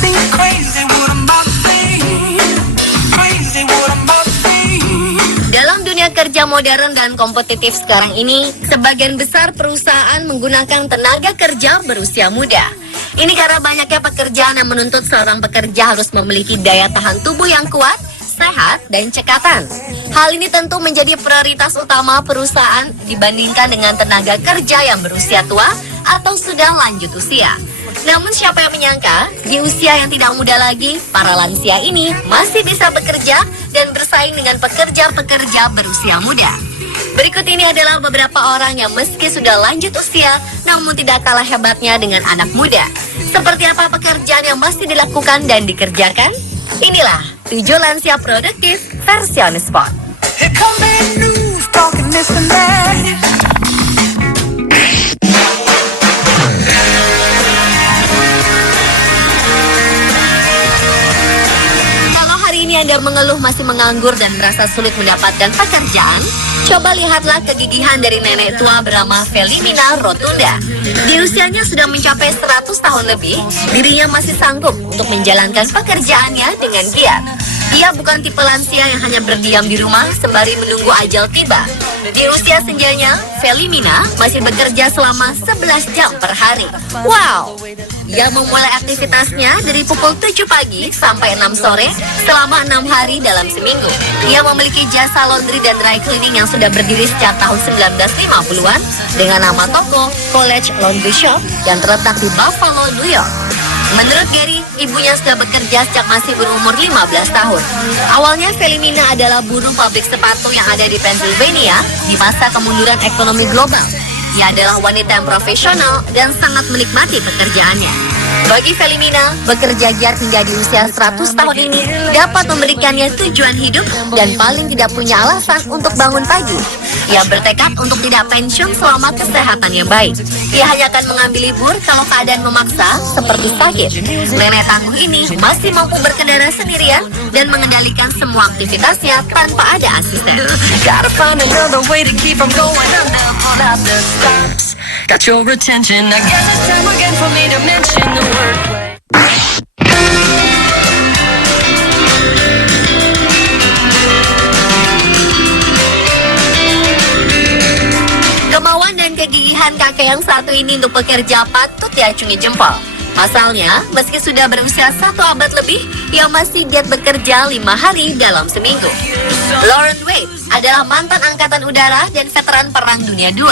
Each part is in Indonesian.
think crazy what I'm about to say. Crazy what I'm about to say. Dalam dunia kerja modern dan kompetitif sekarang ini, sebagian besar perusahaan menggunakan tenaga kerja berusia muda. Ini karena banyaknya pekerjaan yang menuntut seorang pekerja harus memiliki daya tahan tubuh yang kuat, sehat, dan cekatan. Hal ini tentu menjadi prioritas utama perusahaan dibandingkan dengan tenaga kerja yang berusia tua atau sudah lanjut usia. Namun siapa yang menyangka, di usia yang tidak muda lagi, para lansia ini masih bisa bekerja dan bersaing dengan pekerja-pekerja berusia muda. Berikut ini adalah beberapa orang yang meski sudah lanjut usia, namun tidak kalah hebatnya dengan anak muda. Seperti apa pekerjaan yang masih dilakukan dan dikerjakan? Inilah 7 lansia produktif versi On The Spot. Here come bad news, talking this and that. Kalau hari ini Anda mengeluh masih menganggur dan merasa sulit mendapatkan pekerjaan, coba lihatlah kegigihan dari nenek tua bernama Felimina Rotunda. Di usianya sudah mencapai 100 tahun lebih, dirinya masih sanggup untuk menjalankan pekerjaannya dengan giat. Ia bukan tipe lansia yang hanya berdiam di rumah sembari menunggu ajal tiba. Di usia senjanya, Felimina masih bekerja selama 11 jam per hari. Wow! Ia memulai aktivitasnya dari pukul 7 pagi sampai 6 sore selama 6 hari dalam seminggu. Ia memiliki jasa laundry dan dry cleaning yang sudah berdiri sejak tahun 1950-an dengan nama toko College Laundry Shop yang terletak di Buffalo, New York. Menurut Gary, ibunya sudah bekerja sejak masih berumur 15 tahun. Awalnya Felimina adalah buruh pabrik sepatu yang ada di Pennsylvania di masa kemunduran ekonomi global. Ia adalah wanita yang profesional dan sangat menikmati pekerjaannya. Bagi Felimina, bekerja giat hingga di usia 100 tahun ini dapat memberikannya tujuan hidup dan paling tidak punya alasan untuk bangun pagi. Ia bertekad untuk tidak pensiun selama kesehatan yang baik. Ia hanya akan mengambil libur kalau keadaan memaksa seperti sakit. Nenek tangguh ini masih mampu berkendara sendirian dan mengendalikan semua aktivitasnya tanpa ada asisten. Gotta find another way to keep 'em going under, pull out the stops. Got your attention, I guess it's time again for me to mention the word play. Kemauan dan kegigihan kakek yang satu ini untuk bekerja patut diacungi jempol. Pasalnya, meski sudah berusia 1 abad lebih, ia masih giat bekerja 5 hari dalam seminggu. Lauren Wade adalah mantan angkatan udara dan veteran Perang Dunia II.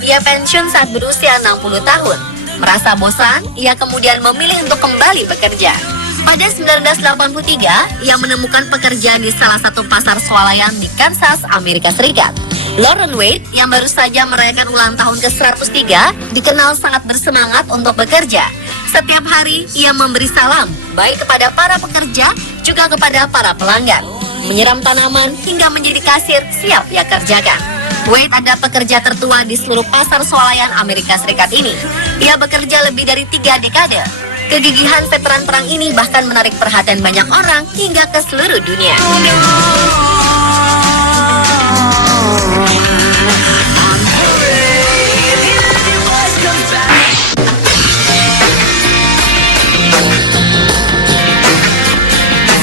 Ia pensiun saat berusia 60 tahun. Merasa bosan, ia kemudian memilih untuk kembali bekerja. Pada 1983, ia menemukan pekerjaan di salah satu pasar swalayan di Kansas, Amerika Serikat. Lauren Wade, yang baru saja merayakan ulang tahun ke-103, dikenal sangat bersemangat untuk bekerja. Setiap hari, ia memberi salam, baik kepada para pekerja, juga kepada para pelanggan. Menyiram tanaman, hingga menjadi kasir, siap ia kerjakan. Wade adalah pekerja tertua di seluruh pasar swalayan Amerika Serikat ini. Ia bekerja lebih dari 3 dekade. Kegigihan veteran perang ini bahkan menarik perhatian banyak orang hingga ke seluruh dunia.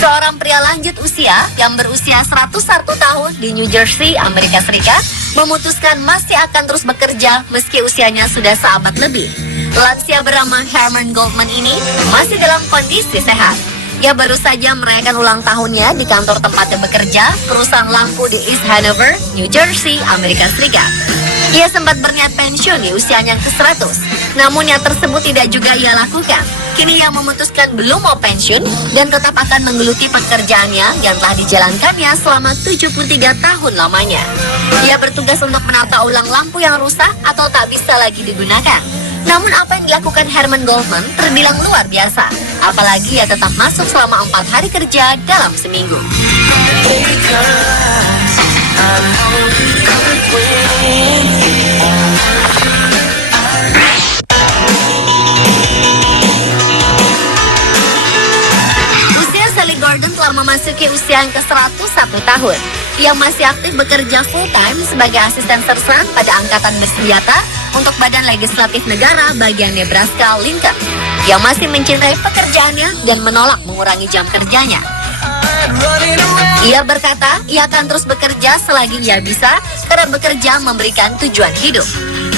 Seorang pria lanjut usia yang berusia 101 tahun di New Jersey, Amerika Serikat, memutuskan masih akan terus bekerja meski usianya sudah seabad lebih. Lansia bernama Herman Goldman ini masih dalam kondisi sehat. Ia baru saja merayakan ulang tahunnya di kantor tempatnya bekerja, perusahaan lampu di East Hanover, New Jersey, Amerika Serikat. Ia sempat berniat pensiun di usianya yang ke-100, namun yang tersebut tidak juga ia lakukan. Kini ia memutuskan belum mau pensiun dan tetap akan menggeluti pekerjaannya yang telah dijalankannya selama 73 tahun lamanya. Ia bertugas untuk menata ulang lampu yang rusak atau tak bisa lagi digunakan. Namun apa yang dilakukan Herman Goldman terbilang luar biasa. Apalagi ia tetap masuk selama 4 hari kerja dalam seminggu. Usia Sally Gordon telah memasuki usia yang ke-101 tahun. Ia masih aktif bekerja full-time sebagai asisten sersan pada angkatan bersenjata untuk Badan Legislatif Negara bagian Nebraska, Lincoln. Ia masih mencintai pekerjaannya dan menolak mengurangi jam kerjanya. Ia berkata, ia akan terus bekerja selagi ia bisa karena bekerja memberikan tujuan hidup.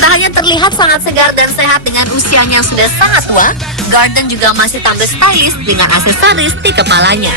Tak hanya terlihat sangat segar dan sehat dengan usianya yang sudah sangat tua, Gordon juga masih tampil stylish dengan aksesoris di kepalanya.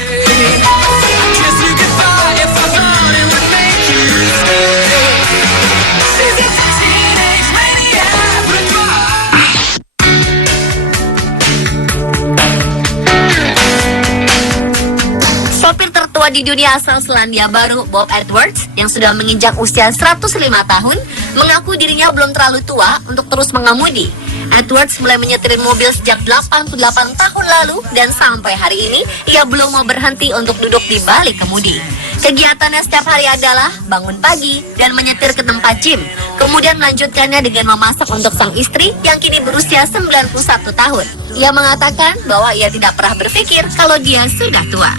Sopir tertua di dunia asal Selandia Baru, Bob Edwards, yang sudah menginjak usia 105 tahun, mengaku dirinya belum terlalu tua untuk terus mengemudi. Edwards mulai menyetir mobil sejak 88 tahun lalu dan sampai hari ini ia belum mau berhenti untuk duduk di balik kemudi. Kegiatannya setiap hari adalah bangun pagi dan menyetir ke tempat gym, kemudian melanjutkannya dengan memasak untuk sang istri yang kini berusia 91 tahun. Ia mengatakan bahwa ia tidak pernah berpikir kalau dia sudah tua.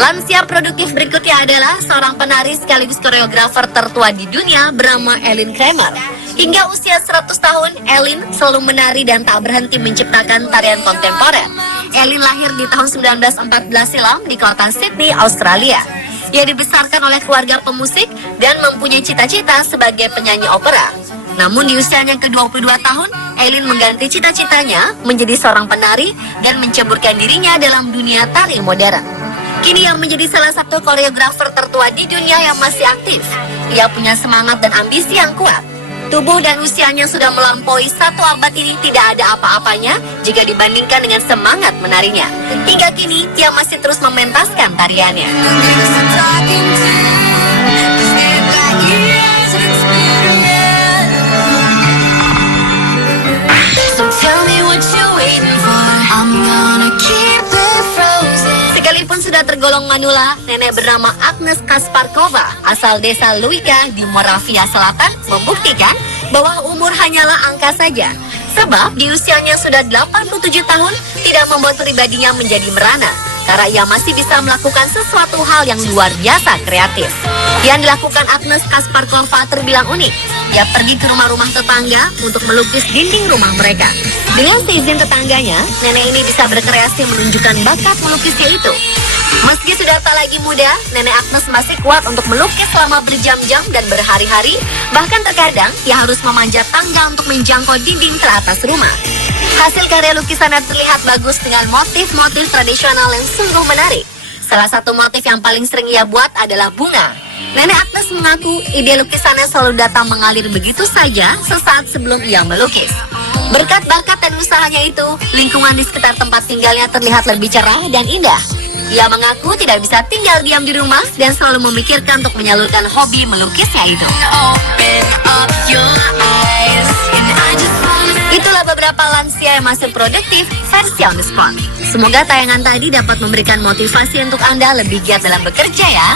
Lansia produktif berikutnya adalah seorang penari sekaligus koreografer tertua di dunia bernama Ellen Kramer. Hingga usia 100 tahun, Ellen selalu menari dan tak berhenti menciptakan tarian kontemporer. Ellen lahir di tahun 1914 silam di kota Sydney, Australia. Ia dibesarkan oleh keluarga pemusik dan mempunyai cita-cita sebagai penyanyi opera. Namun di usianya ke-22 tahun, Ellen mengganti cita-citanya menjadi seorang penari dan menceburkan dirinya dalam dunia tari modern. Kini ia menjadi salah satu koreografer tertua di dunia yang masih aktif. Ia punya semangat dan ambisi yang kuat. Tubuh dan usianya sudah melampaui 1 abad ini tidak ada apa-apanya jika dibandingkan dengan semangat menarinya. Hingga kini, ia masih terus mementaskan tariannya. Sekalipun sudah tergolong manula, nenek bernama Agnes Kasparkova asal desa Luika di Moravia Selatan membuktikan bahwa umur hanyalah angka saja. Sebab di usianya sudah 87 tahun tidak membuat pribadinya menjadi merana, karena ia masih bisa melakukan sesuatu hal yang luar biasa kreatif. Yang dilakukan Agnes Kasparkova terbilang unik. Ia pergi ke rumah-rumah tetangga untuk melukis dinding rumah mereka. Dengan seizin tetangganya, nenek ini bisa berkreasi menunjukkan bakat melukisnya itu. Meski sudah tak lagi muda, nenek Agnes masih kuat untuk melukis selama berjam-jam dan berhari-hari. Bahkan terkadang, ia harus memanjat tangga untuk menjangkau dinding teratas rumah. Hasil karya lukisannya terlihat bagus dengan motif-motif tradisional yang sungguh menarik. Salah satu motif yang paling sering ia buat adalah bunga. Nenek Agnes mengaku ide lukisannya selalu datang mengalir begitu saja sesaat sebelum ia melukis. Berkat bakat dan usahanya itu, lingkungan di sekitar tempat tinggalnya terlihat lebih cerah dan indah. Ia mengaku tidak bisa tinggal diam di rumah dan selalu memikirkan untuk menyalurkan hobi melukisnya itu. Itulah beberapa lansia yang masih produktif versi On The Spot. Semoga tayangan tadi dapat memberikan motivasi untuk Anda lebih giat dalam bekerja ya.